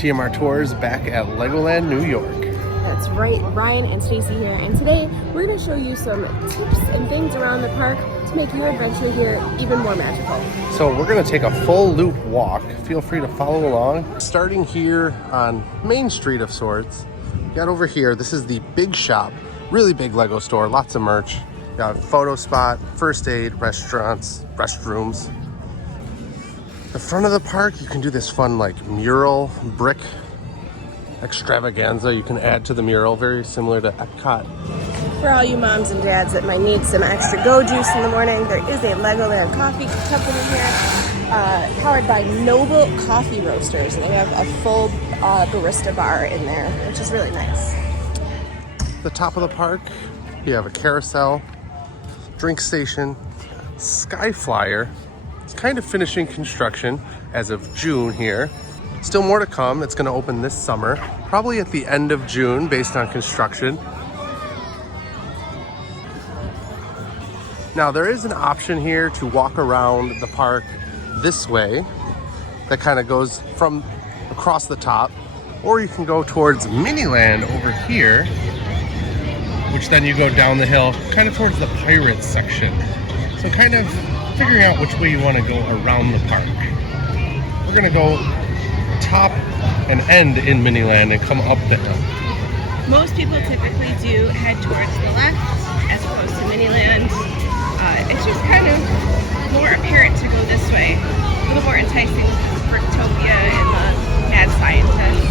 TMR Tours back at Legoland, New York. That's right, Ryan and Stacy here, and today we're going to show you some tips and things around the park to make your adventure here even more magical. So we're going to take a full loop walk. Feel free to follow along. Starting here on Main Street of sorts, got over here, this is the big shop, really big Lego store, lots of merch. Got a photo spot, first aid, restaurants, restrooms. The front of the park, you can do this fun like mural brick extravaganza you can add to the mural, very similar to Epcot. For all you moms and dads that might need some extra go juice in the morning, there is a Legoland coffee company here, powered by Noble Coffee Roasters, and they have a full barista bar in there, which is really nice. The top of the park, you have a carousel, drink station, Sky Flyer. It's kind of finishing construction as of June here. Still more to come. It's going to open this summer, probably at the end of June based on construction. Now there is an option here to walk around the park this way that kind of goes from across the top, or you can go towards Miniland over here, which then you go down the hill kind of towards the Pirates section. So kind of figuring out which way you want to go around the park. We're going to go top and end in Miniland and come up the hill. Most people typically do head towards the left as opposed to Miniland. It's just kind of more apparent to go this way. A little more enticing for Topia and the Mad Scientist.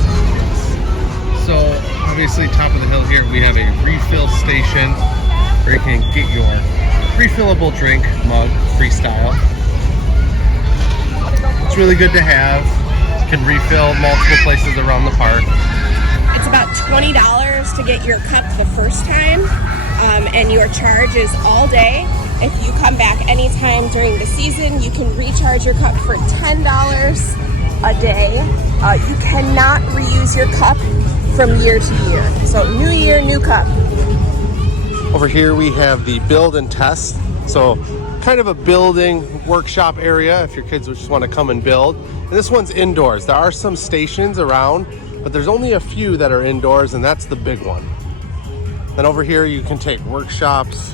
So obviously top of the hill here we have a refill station where you can get your refillable drink mug freestyle. It's really good to have. You can refill multiple places around the park. It's about $20 to get your cup the first time, and your charge is all day. If you come back anytime during the season, you can recharge your cup for $10 a day. You cannot reuse your cup from year to year. So new year, new cup. Over here we have the build and test. So kind of a building workshop area if your kids just want to come and build. And this one's indoors. There are some stations around, but there's only a few that are indoors, and that's the big one. Then over here you can take workshops,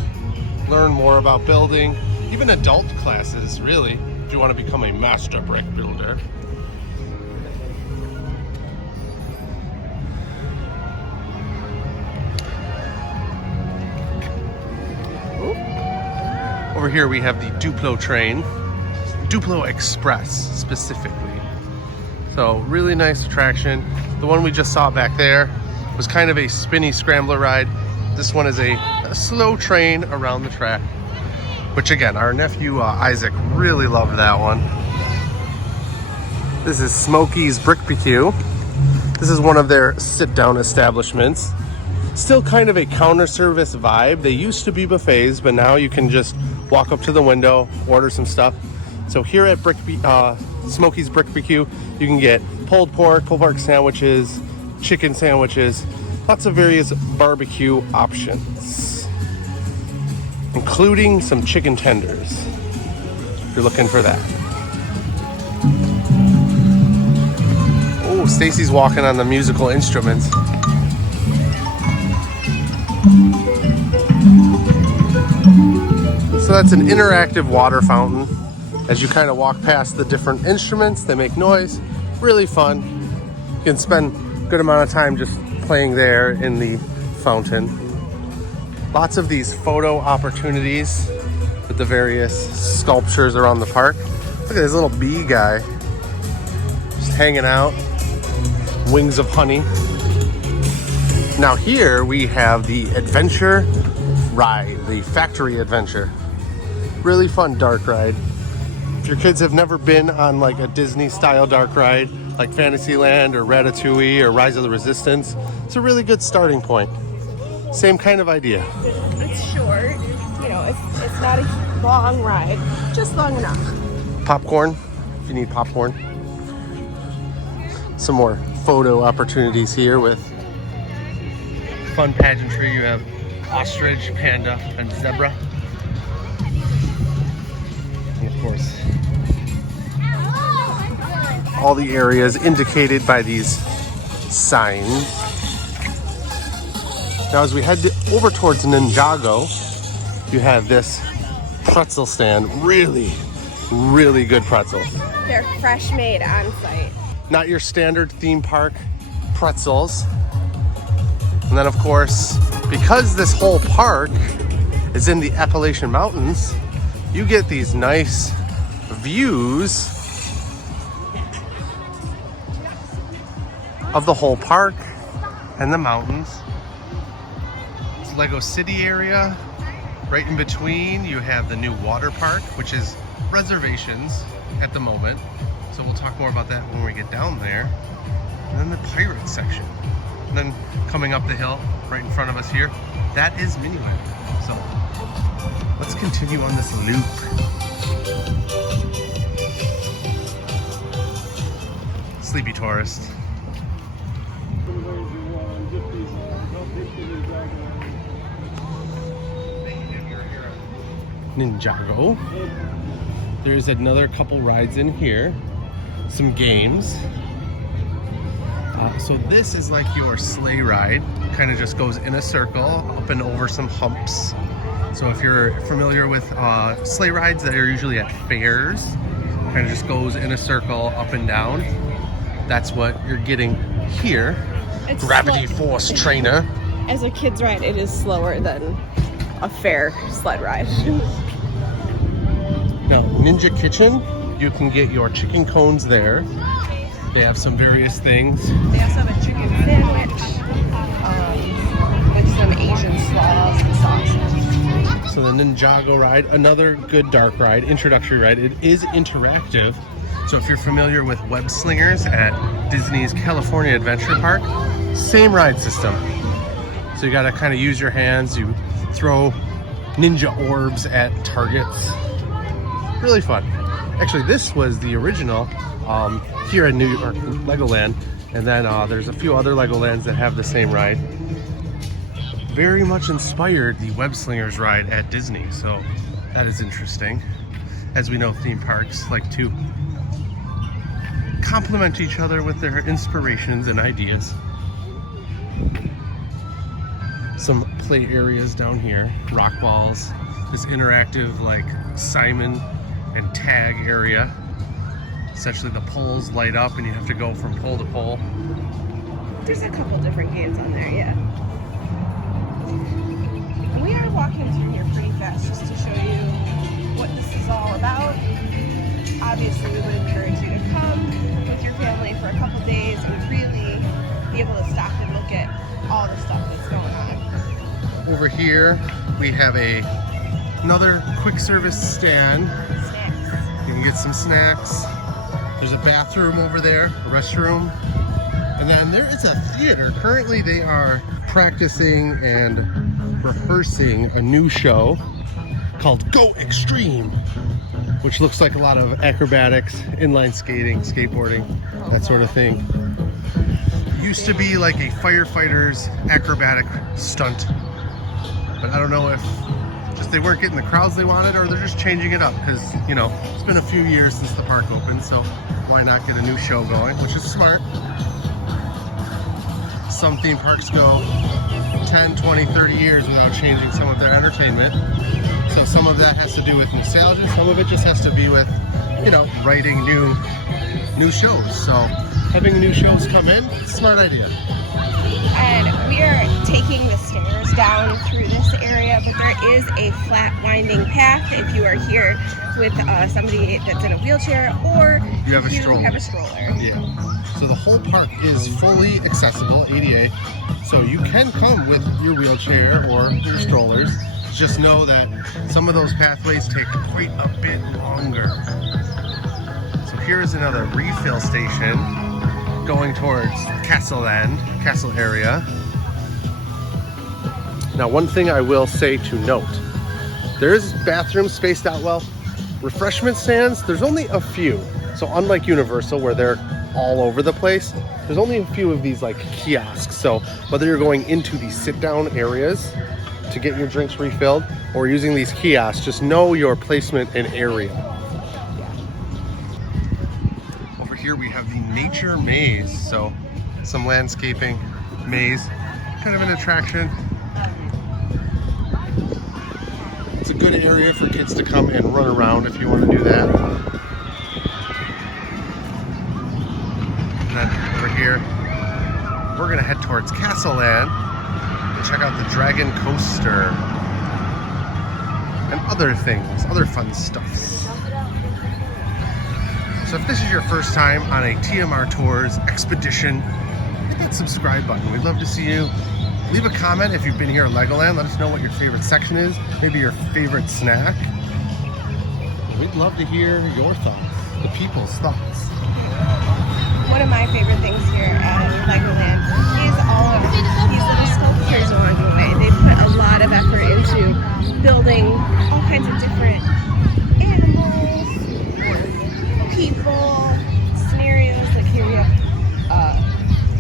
learn more about building, even adult classes really, if you want to become a master brick builder. Over here we have the Duplo train, Duplo Express specifically. So really nice attraction. The one we just saw back there was kind of a spinny scrambler ride. This one is a slow train around the track, which again, our nephew Isaac really loved that one. This is Smokey's Brick BQ. This is one of their sit-down establishments. Still kind of a counter service vibe. They used to be buffets, but now you can just walk up to the window, order some stuff. So here at Smokey's Brick BQ, you can get pulled pork sandwiches, chicken sandwiches, lots of various barbecue options, including some chicken tenders, if you're looking for that. Oh, Stacy's walking on the musical instruments. So that's an interactive water fountain. As you kind of walk past the different instruments, they make noise. Really fun. You can spend a good amount of time just playing there in the fountain. Lots of these photo opportunities with the various sculptures around the park. Look at this little bee guy just hanging out. Wings of honey. Now here we have the adventure ride, the factory adventure. Really fun dark ride. If your kids have never been on like a Disney style dark ride like Fantasyland or Ratatouille or Rise of the Resistance, it's a really good starting point. Same kind of idea. It's short, you know, it's not a long ride, just long enough. Popcorn, if you need popcorn. Some more photo opportunities here with fun pageantry. You have ostrich, panda, and zebra. And of course, all the areas indicated by these signs. Now as we head over towards Ninjago, you have this pretzel stand. Really, really good pretzels. They're fresh made on site. Not your standard theme park pretzels. And then of course, because this whole park is in the Appalachian Mountains, you get these nice views of the whole park and the mountains. It's Lego City area. Right in between, you have the new water park, which is reservations at the moment. So we'll talk more about that when we get down there. And then the pirate section. And then coming up the hill, right in front of us here, that is Miniland. So let's continue on this loop. Sleepy tourist. Ninjago. There's another couple rides in here. Some games. So this is like your sleigh ride. Kind of just goes in a circle, up and over some humps. So if you're familiar with sleigh rides that are usually at fairs, kind of just goes in a circle, up and down. That's what you're getting here. It's Gravity Force Trainer. As a kid's ride, it is slower than a fair sled ride. Now, Ninja Kitchen, you can get your chicken cones there. They have some various things. They also have a chicken sandwich with some Asian slaws and sauces. So the Ninjago ride, another good dark ride, introductory ride. It is interactive. So if you're familiar with web slingers at Disney's California Adventure Park, same ride system. So you gotta kind of use your hands. You throw ninja orbs at targets. Really fun. Actually, this was the original here in New York, Legoland. And then there's a few other Legolands that have the same ride. Very much inspired the web slingers ride at Disney. So that is interesting. As we know, theme parks like to complement each other with their inspirations and ideas. Some play areas down here, rock walls, this interactive like Simon and tag area. Essentially the poles light up and you have to go from pole to pole. There's a couple different games on there, yeah. We are walking through here pretty fast just to show you what this is all about. Obviously, we would encourage you to come with your family for a couple days and really be able to stop and look at all the stuff that's going on. Over here, we have another quick service stand. Snacks. You can get some snacks. There's a bathroom over there, a restroom. And then there is a theater. Currently, they are practicing and rehearsing a new show called Go Extreme, which looks like a lot of acrobatics, inline skating, skateboarding, that sort of thing. Used to be like a firefighter's acrobatic stunt, but I don't know if just they weren't getting the crowds they wanted or they're just changing it up because, you know, it's been a few years since the park opened, so why not get a new show going, which is smart. Some theme parks go 10, 20, 30 years without changing some of their entertainment. So some of that has to do with nostalgia, some of it just has to be with, you know, writing new shows. So having new shows come in, smart idea. And we are taking the stairs down through this area, but there is a flat winding path if you are here with somebody that's in a wheelchair or you have a stroller. Yeah. So the whole park is fully accessible, ADA. So you can come with your wheelchair or your strollers. Just know that some of those pathways take quite a bit longer. So here is another refill station going towards Castle area. Now, one thing I will say to note, there is bathrooms spaced out well. Refreshment stands, there's only a few. So unlike Universal where they're all over the place, there's only a few of these like kiosks. So whether you're going into the sit down areas to get your drinks refilled or using these kiosks, just know your placement and area. Over here we have the nature maze. So some landscaping maze, kind of an attraction. It's a good area for kids to come and run around if you want to do that. And then over here, we're gonna head towards Castle Land and check out the Dragon Coaster and other things, other fun stuffs. So if this is your first time on a TMR Tours expedition, hit that subscribe button. We'd love to see you. Leave a comment if you've been here at Legoland. Let us know what your favorite section is, maybe your favorite snack. We'd love to hear your thoughts, the people's thoughts. One of my favorite things here at Legoland is all of these little sculptures along the way. They put a lot of effort into building all kinds of different animals, people, scenarios. Like here we have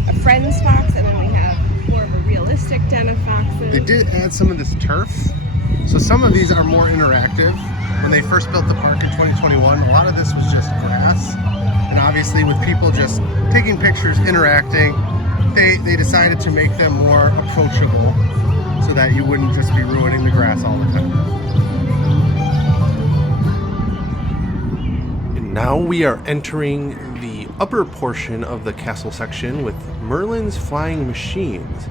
a friend's fox, and then we have more of a realistic den of foxes. They did add some of this turf, so some of these are more interactive. When they first built the park in 2021, a lot of this was just grass. And obviously with people just taking pictures, interacting, they decided to make them more approachable so that you wouldn't just be ruining the grass all the time. And now we are entering the upper portion of the castle section with Merlin's Flying Machines,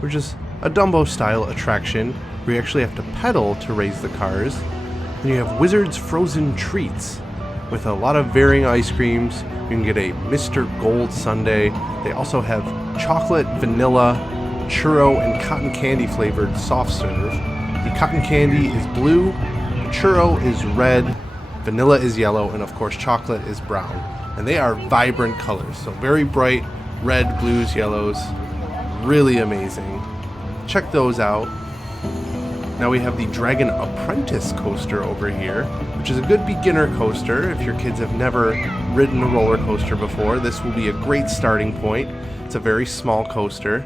which is a Dumbo-style attraction where you actually have to pedal to raise the cars. Then you have Wizard's Frozen Treats with a lot of varying ice creams. You can get a Mr. Gold sundae. They also have chocolate, vanilla, churro, and cotton candy flavored soft serve. The cotton candy is blue, the churro is red, vanilla is yellow, and of course chocolate is brown. And they are vibrant colors, so very bright red, blues, yellows. Really amazing. Check those out. Now we have the Dragon Apprentice coaster over here, which is a good beginner coaster. If your kids have never ridden a roller coaster before, this will be a great starting point. It's a very small coaster.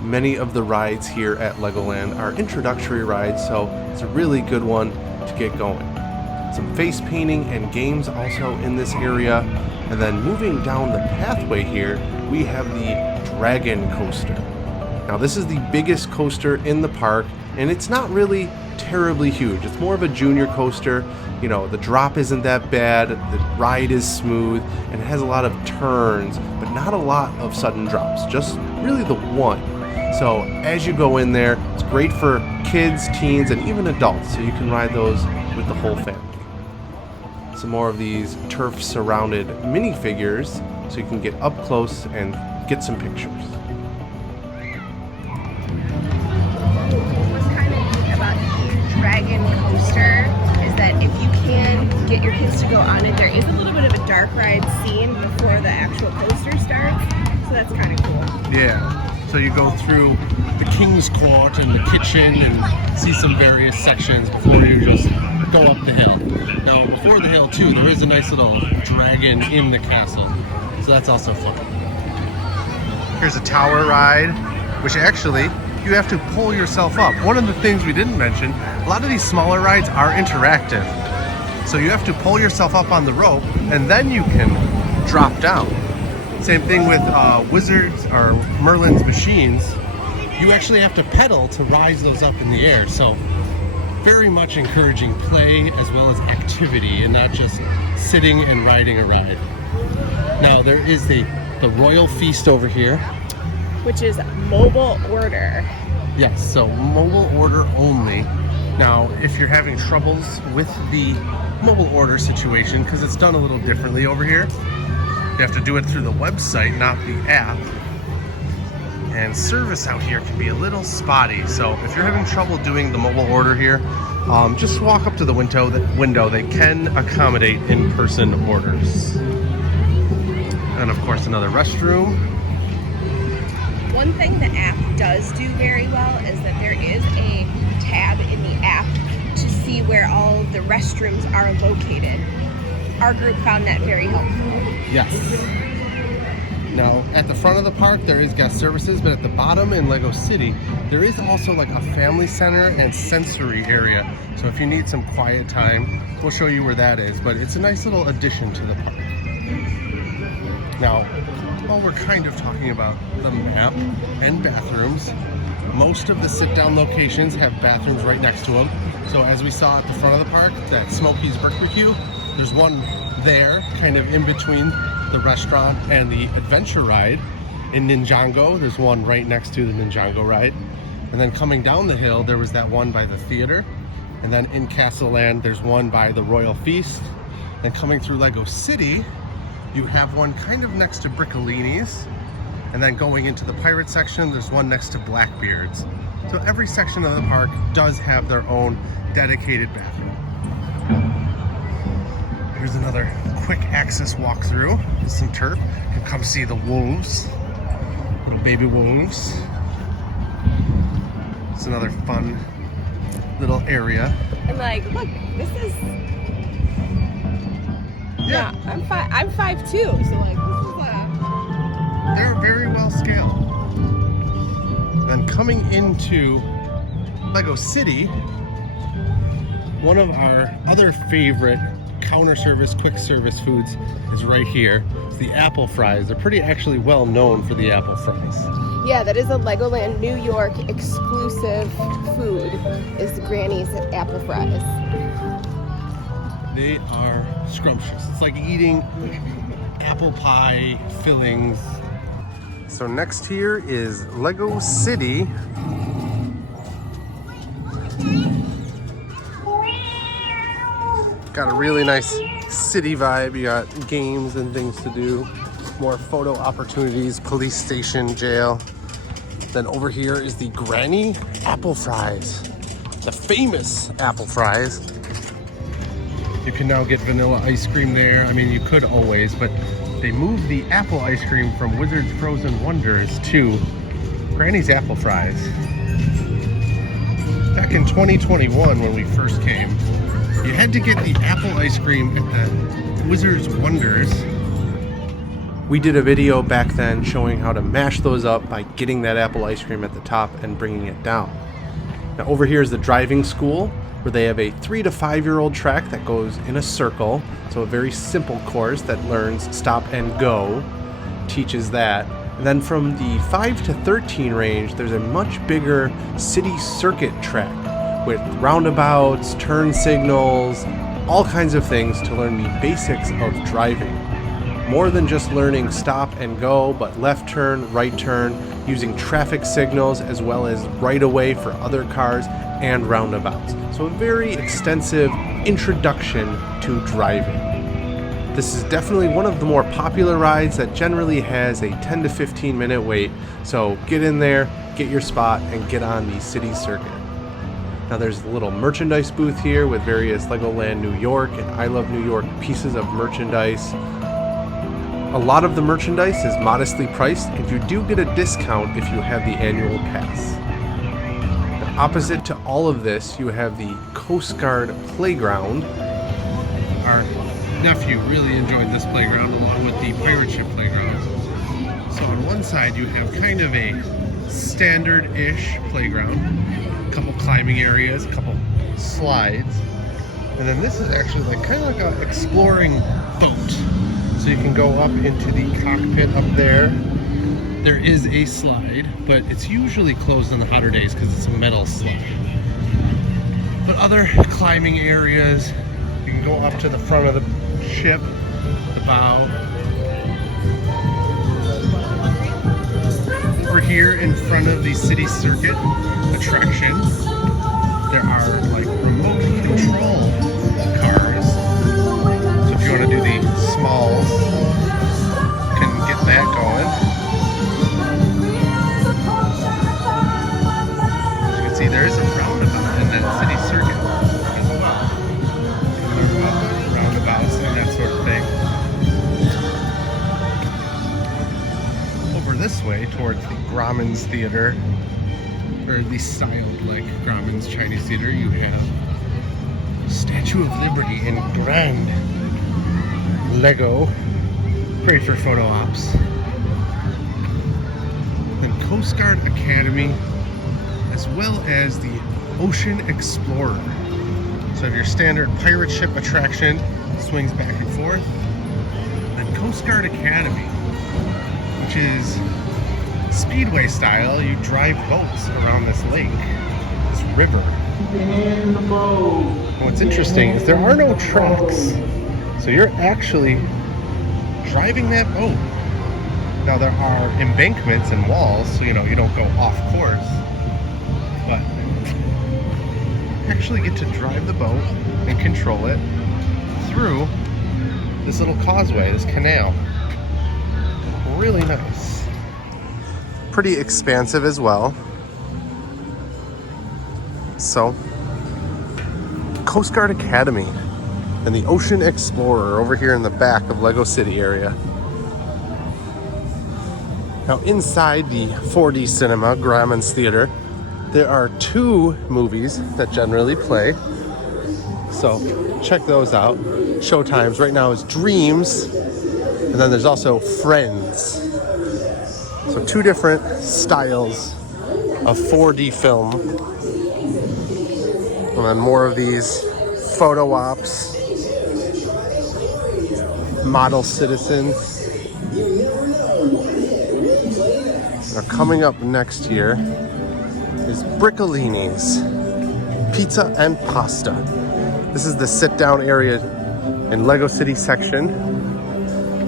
Many of the rides here at Legoland are introductory rides, so it's a really good one to get going. Some face painting and games also in this area. And then moving down the pathway here, we have the Dragon Coaster. Now this is the biggest coaster in the park, and it's not really terribly huge. It's more of a junior coaster. You know, the drop isn't that bad, the ride is smooth, and it has a lot of turns, but not a lot of sudden drops, just really the one. So as you go in there, it's great for kids, teens, and even adults, so you can ride those with the whole family. Some more of these turf-surrounded minifigures, so you can get up close and get some pictures. Dragon coaster is that if you can get your kids to go on it, there is a little bit of a dark ride scene before the actual coaster starts, so that's kind of cool. Yeah, so you go through the King's Court and the kitchen and see some various sections before you just go up the hill. Now before the hill too, there is a nice little dragon in the castle, so that's also fun. Here's a tower ride, which actually you have to pull yourself up. One of the things we didn't mention, a lot of these smaller rides are interactive. So you have to pull yourself up on the rope and then you can drop down. Same thing with Wizards or Merlin's Machines. You actually have to pedal to rise those up in the air. So very much encouraging play as well as activity and not just sitting and riding a ride. Now there is the Royal Feast over here, which is mobile order. Yes, so mobile order only. Now, if you're having troubles with the mobile order situation, because it's done a little differently over here, you have to do it through the website, not the app. And service out here can be a little spotty. So if you're having trouble doing the mobile order here, just walk up to the window. They can accommodate in-person orders. And of course, another restroom. One thing the app does do very well is that there is a tab in the app to see where all of the restrooms are located. Our group found that very helpful. Yes. Now, at the front of the park, there is guest services, but at the bottom in Lego City, there is also like a family center and sensory area. So if you need some quiet time, we'll show you where that is, but it's a nice little addition to the park. Now, while we're kind of talking about the map and bathrooms, most of the sit-down locations have bathrooms right next to them. So as we saw at the front of the park, that Smokey's Barbecue, there's one there, kind of in between the restaurant and the adventure ride. In Ninjago, there's one right next to the Ninjago ride. And then coming down the hill, there was that one by the theater. And then in Castle Land, there's one by the Royal Feast. And coming through Lego City, you have one kind of next to Briccolini's. And then going into the pirate section, there's one next to Blackbeard's. So every section of the park does have their own dedicated bathroom. Here's another quick access walkthrough with some turf. You can come see the wolves, little baby wolves. It's another fun little area. And like, look, this is. Yeah, I'm 5'2", so like this is they're very well scaled. Then coming into Lego City, one of our other favorite counter service, quick service foods is right here. It's the apple fries. They're pretty actually well known for the apple fries. Yeah, that is a Legoland New York exclusive food, is the Granny's apple fries. They are scrumptious. It's like eating apple pie fillings. So next here is Lego City. Got a really nice city vibe. You got games and things to do, more photo opportunities, police station, jail. Then over here is the Granny apple fries, the famous apple fries. You can now get vanilla ice cream there. I mean, you could always, but they moved the apple ice cream from Wizard's Frozen Wonders to Granny's apple fries. Back in 2021 when we first came, you had to get the apple ice cream at the Wizard's Wonders. We did a video back then showing how to mash those up by getting that apple ice cream at the top and bringing it down. Now over here is the driving school, where they have a 3 to 5 year old track that goes in a circle. So a very simple course that learns stop and go, teaches that. And then from the 5 to 13 range, there's a much bigger city circuit track with roundabouts, turn signals, all kinds of things to learn the basics of driving. More than just learning stop and go, but left turn, right turn, using traffic signals as well as right away for other cars and roundabouts. So a very extensive introduction to driving. This is definitely one of the more popular rides that generally has a 10 to 15 minute wait. So get in there, get your spot, and get on the city circuit. Now there's a little merchandise booth here with various Legoland New York and I Love New York pieces of merchandise. A lot of the merchandise is modestly priced, and you do get a discount if you have the annual pass. Now, opposite to all of this, you have the Coast Guard Playground. Our nephew really enjoyed this playground along with the pirate ship playground. So on one side you have kind of a standard-ish playground, a couple climbing areas, a couple slides, and then this is actually like kind of like an exploring boat. So you can go up into the cockpit up there. There is a slide, but it's usually closed on the hotter days because it's a metal slide. But other climbing areas, you can go up to the front of the ship, the bow. Over here in front of the city circuit attraction, there are like remote control cars. So if you want to do the smalls, you can get that going. As you can see, there is a roundabout in that city circuit as well. Roundabouts and that sort of thing. Over this way towards the Grauman's Theater, or at least styled like Grauman's Chinese Theater, you have Statue of Liberty in grand Lego. Great for photo ops. Then Coast Guard Academy, as well as the Ocean Explorer. So if your standard pirate ship attraction swings back and forth, then Coast Guard Academy. which is speedway style. You drive boats around this lake, this river. And what's interesting is there are no tracks, so you're actually driving that boat. Now there are embankments and walls, so you don't go off course, but you actually get to drive the boat and control it through this little causeway, this canal. Really nice. Pretty expansive as well. So, Coast Guard Academy and the Ocean Explorer over here in the back of Lego City area. Now inside the 4D cinema, Grauman's Theater, there are 2 movies that generally play. So check those out. Showtimes right now is Dreams, and then there's also Friends. So 2 different styles of 4D film. And then more of these photo ops, model citizens. Now coming up next year is Briccolini's Pizza and Pasta. This is the sit-down area in Lego City section.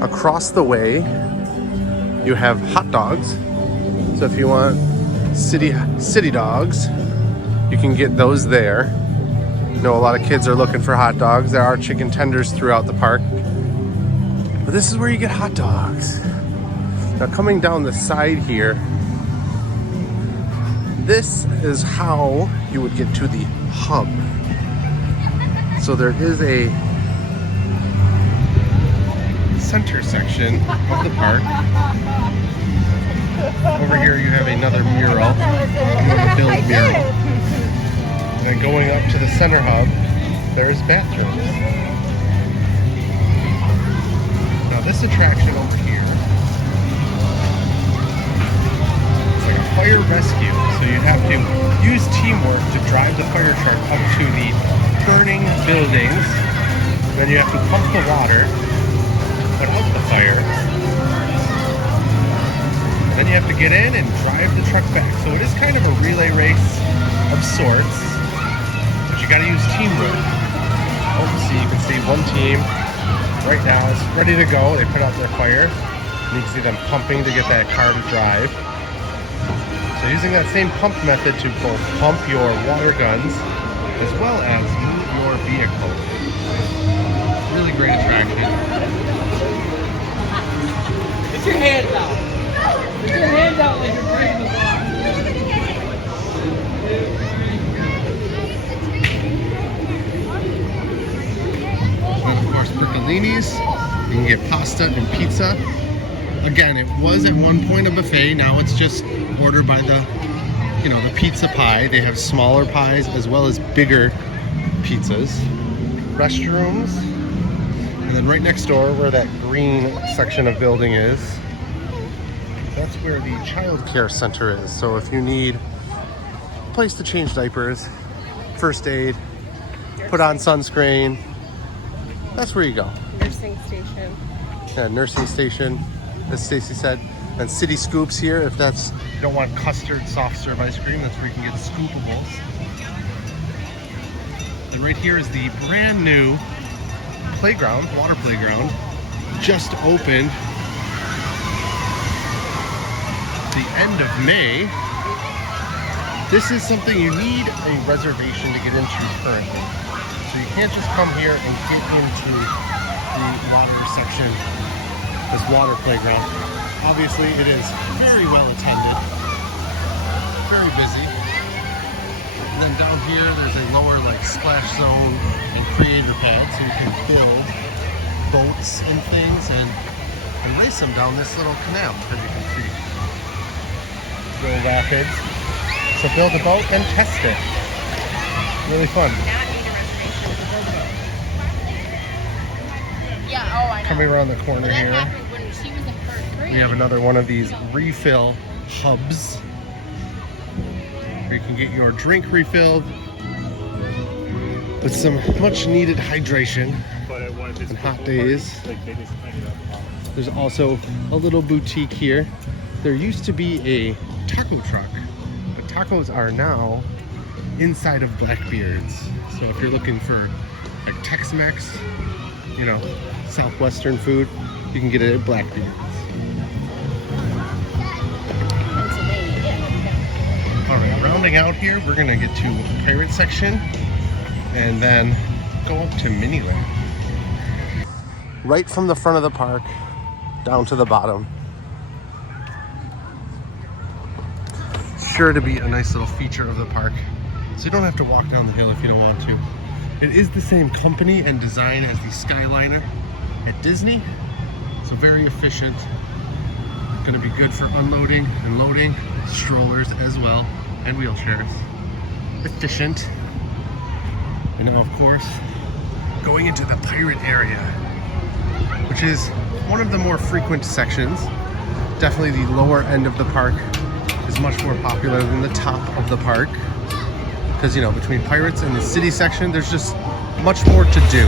Across the way, you have hot dogs. So if you want city dogs, you can get those there. I know a lot of kids are looking for hot dogs. There are chicken tenders throughout the park. But this is where you get hot dogs. Now coming down the side here, this is how you would get to the hub. So there is a center section of the park. Over here you have another mural, another build mural. And then going up to the center hub, there's bathrooms. Now this attraction over here, it's like a fire rescue. So you have to use teamwork to drive the fire truck up to the burning buildings. Then you have to pump the water, put out the fire. And then you have to get in and drive the truck back. So it is kind of a relay race of sorts, but you gotta use teamwork. Obviously you can see one team right now is ready to go. They put out their fire. And you can see them pumping to get that car to drive. So using that same pump method to both pump your water guns as well as move your vehicle. Really great attraction. Put your hands out. Put your hands out like you're breaking the bar. And of course, Briccolini's. You can get pasta and pizza. Again, it was at one point a buffet. Now it's just order by the pizza pie. They have smaller pies as well as bigger pizzas. Restrooms. And then right next door where that green section of building is, that's where the child care center is. So if you need a place to change diapers, first aid, put on sunscreen, that's where you go. Nursing station. Yeah, nursing station, as Stacy said. And City Scoops here, if you don't want custard soft serve ice cream, that's where you can get scoopables. And right here is the brand new playground, water playground, just opened the end of May. This is something you need a reservation to get into currently. So you can't just come here and get into the water section, this water playground. Obviously it is very well attended, very busy. And then down here there's a lower splash zone and creator pad, so you can build boats and things and race them down this little canal, as you can see. Little rapids. So build a boat and test it. Really fun. Yeah, oh, I know. Coming around the corner That here, happened when she was in first grade. we have another one of these refill hubs where you can get your drink refilled with some much needed hydration on hot days. There's also a little boutique here. There used to be a taco truck, but tacos are now inside of Blackbeard's. So if you're looking for like Tex-Mex, you know, Southwestern food, you can get it at Blackbeard's. All right, rounding out here, we're gonna get to Pirate section and then go up to Miniland. Right from the front of the park down to the bottom. Sure to be a nice little feature of the park, so you don't have to walk down the hill if you don't want to. It is the same company and design as the Skyliner at Disney, so very efficient. Going to be good for unloading and loading, strollers as well, and wheelchairs. Efficient. And now, of course, going into the pirate area, which is one of the more frequent sections. Definitely the lower end of the park is much more popular than the top of the park. Because, you know, between Pirates and the city section, there's just much more to do.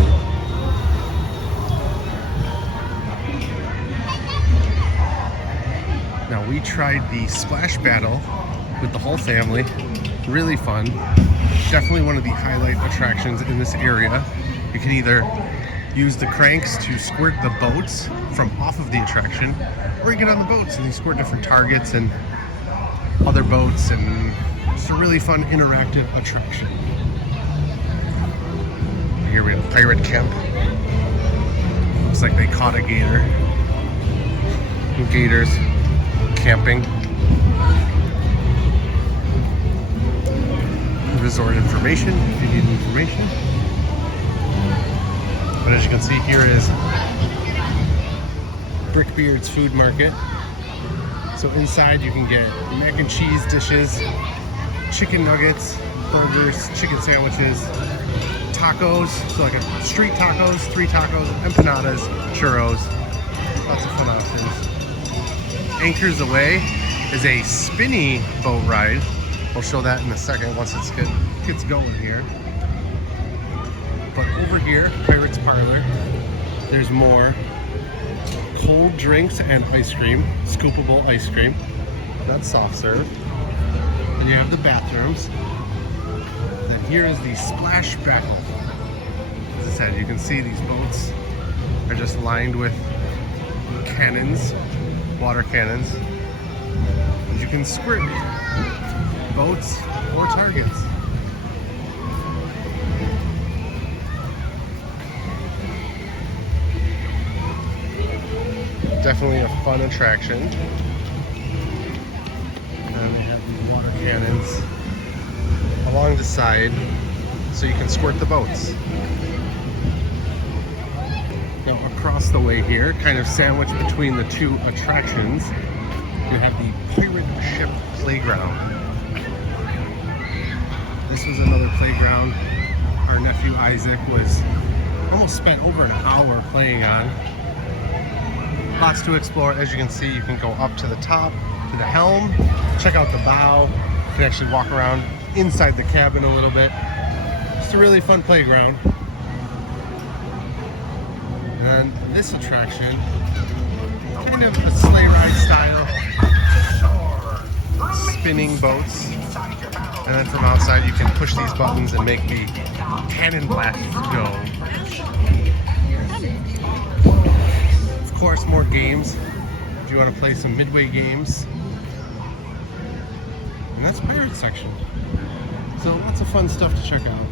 Now, we tried the splash battle with the whole family. Really fun. Definitely one of the highlight attractions in this area. You can either use the cranks to squirt the boats from off of the attraction, or you get on the boats and you squirt different targets and other boats, and it's a really fun interactive attraction. Here we have Pirate Camp. Looks like they caught a gator. Gators camping. Resort information if you need information. But as you can see, here is Brickbeard's Food Market. So inside you can get mac and cheese dishes, chicken nuggets, burgers, chicken sandwiches, tacos, so like a street tacos, 3 tacos, empanadas, churros, lots of fun options. Anchors Away is a spinny boat ride. We'll show that in a second once it gets going here. But over here, Pirates Parlor, there's more cold drinks and ice cream, scoopable ice cream. That's soft serve. Then you have the bathrooms. Then here is the splash battle. As I said, you can see these boats are just lined with cannons, water cannons. And you can squirt boats or targets. Definitely a fun attraction. And then we have these water cannons along the side so you can squirt the boats. Now across the way here, kind of sandwiched between the two attractions, you have the pirate ship playground. This was another playground our nephew Isaac was almost spent over an hour playing on. Lots to explore. As you can see, you can go up to the top, to the helm, check out the bow. You can actually walk around inside the cabin a little bit. Just a really fun playground. And this attraction, kind of a sleigh ride style, spinning boats. And then from outside you can push these buttons and make the cannon blast go. Of course, more games if you want to play some midway games. And that's Pirate section. So lots of fun stuff to check out.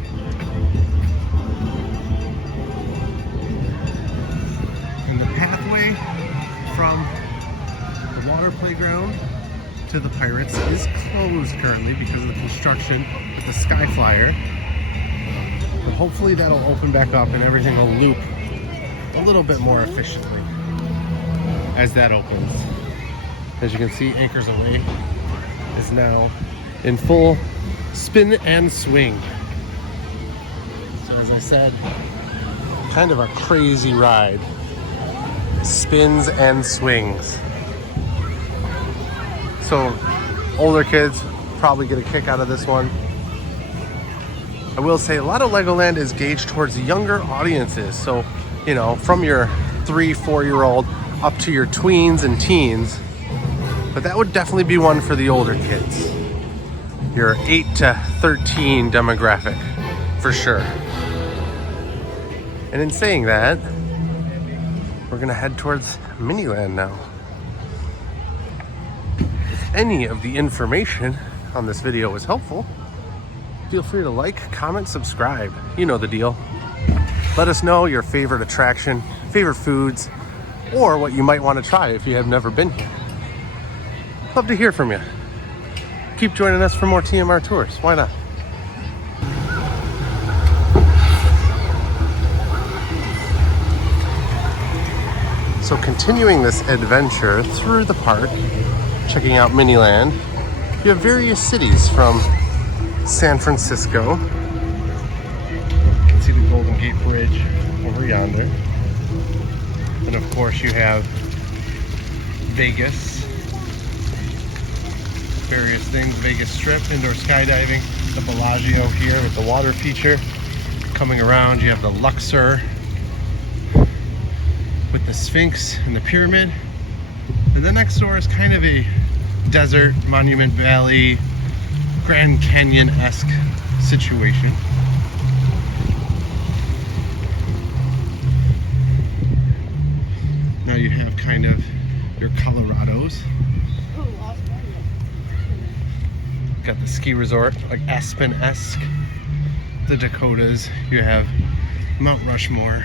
And the pathway from the water playground to the Pirates is closed currently because of the construction with the Skyflyer. But hopefully that'll open back up and everything will loop a little bit more efficiently as that opens. As you can see, Anchors Away is now in full spin and swing. So as I said, kind of a crazy ride. Spins and swings. So older kids probably get a kick out of this one. I will say a lot of Legoland is gauged towards younger audiences. So, you know, from your 3-4-year-old up to your tweens and teens, but that would definitely be one for the older kids. Your 8 to 13 demographic, for sure. And in saying that, we're gonna head towards Miniland now. If any of the information on this video was helpful, feel free to like, comment, subscribe. You know the deal. Let us know your favorite attraction, favorite foods, or what you might want to try if you have never been here. Love to hear from you. Keep joining us for more TMR tours. Why not? So continuing this adventure through the park, checking out Miniland, you have various cities from San Francisco. You can see the Golden Gate Bridge over yonder. And of course you have Vegas. Various things, Vegas Strip, indoor skydiving, the Bellagio here with the water feature. Coming around, you have the Luxor with the Sphinx and the pyramid. And then next door is kind of a desert, Monument Valley, Grand Canyon-esque situation. Now you have kind of your Colorados. Got the ski resort, like Aspen-esque. The Dakotas, you have Mount Rushmore.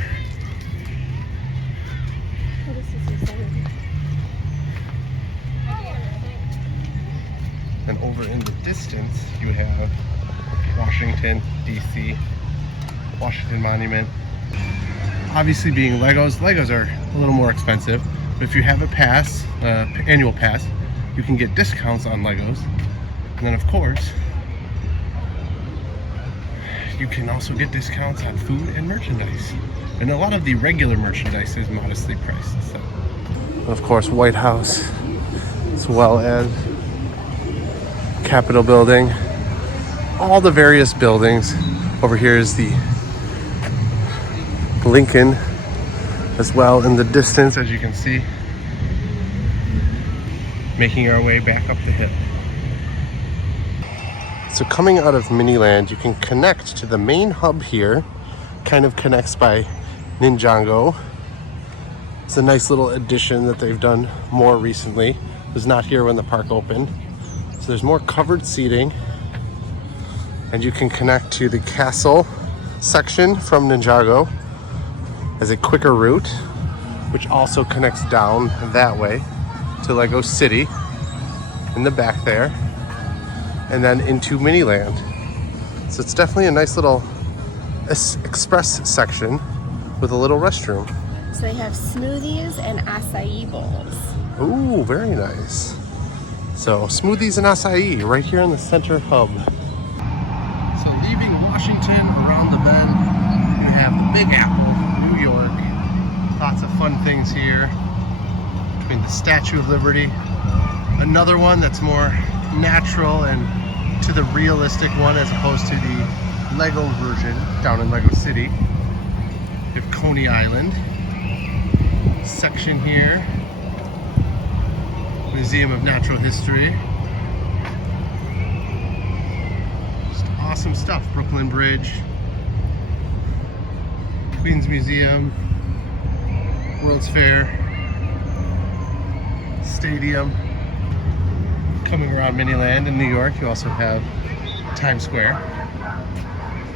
And over in the distance, you have Washington, DC, Washington Monument. Obviously being Legos are a little more expensive, but if you have a pass, annual pass, you can get discounts on Legos. And then of course, you can also get discounts on food and merchandise. And a lot of the regular merchandise is modestly priced. So. And of course, White House, as well as Capitol Building, all the various buildings. Over here is the Lincoln as well in the distance, as you can see. Making our way back up the hill. So coming out of Miniland, you can connect to the main hub here. Kind of connects by Ninjago. It's a nice little addition that they've done more recently. It was not here when the park opened. So there's more covered seating. And you can connect to the castle section from Ninjago as a quicker route, which also connects down that way to Lego City in the back there, and then into Miniland. So it's definitely a nice little express section with a little restroom. So they have smoothies and acai bowls. Ooh, very nice. So smoothies and acai right here in the center hub. So leaving Washington around the bend, you have the Big Apple, New York. Lots of fun things here. Between the Statue of Liberty, another one that's more natural and to the realistic one as opposed to the Lego version down in Lego City. You have Coney Island section here, Museum of Natural History. Just awesome stuff. Brooklyn Bridge, Queens Museum, World's Fair, Stadium. Coming around Miniland in New York, you also have Times Square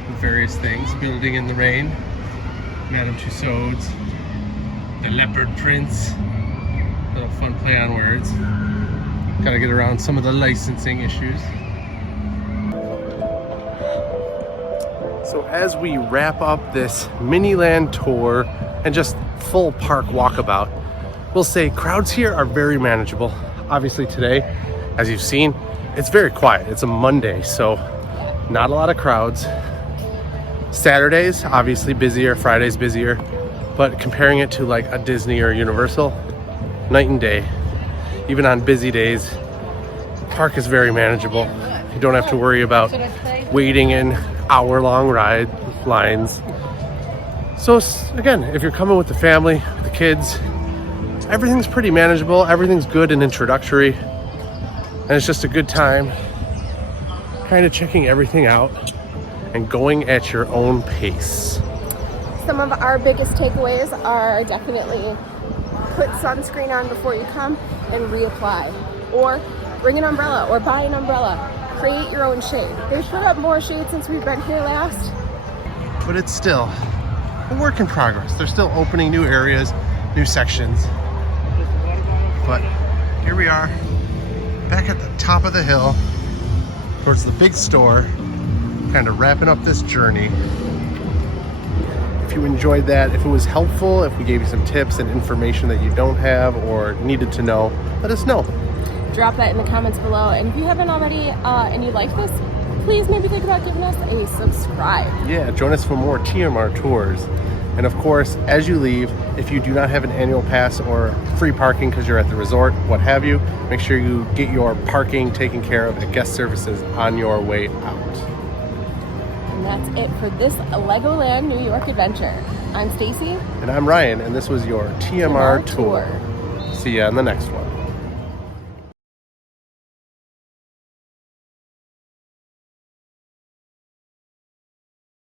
with various things. Building in the Rain, Madame Tussauds, the Leopard Prince. Little fun play on words. Gotta get around some of the licensing issues. So as we wrap up this Miniland tour and just full park walkabout, we'll say crowds here are very manageable. Obviously today, as you've seen, it's very quiet. It's a Monday, so not a lot of crowds. Saturdays, obviously busier, Fridays busier, but comparing it to like a Disney or Universal, night and day. Even on busy days, the park is very manageable. You don't have to worry about waiting in hour-long ride lines. So again, if you're coming with the family, the kids, So everything's pretty manageable, everything's good and introductory, and it's just a good time kind of checking everything out and going at your own pace. Some of our biggest takeaways are definitely put sunscreen on before you come and reapply, or bring an umbrella or buy an umbrella. Create your own shade. They've put up more shade since we've been here last. But it's still a work in progress. They're still opening new areas, new sections. But here we are, back at the top of the hill, towards the big store, kind of wrapping up this journey. If you enjoyed that, if it was helpful, if we gave you some tips and information that you don't have or needed to know, let us know. Drop that in the comments below. And if you haven't already and you like this, please maybe think about giving us a subscribe. Yeah, join us for more TMR tours. And of course, as you leave, if you do not have an annual pass or free parking because you're at the resort, what have you, make sure you get your parking taken care of at guest services on your way out. And that's it for this Legoland New York adventure. I'm Stacy. And I'm Ryan, and this was your TMR tour. See ya on the next one.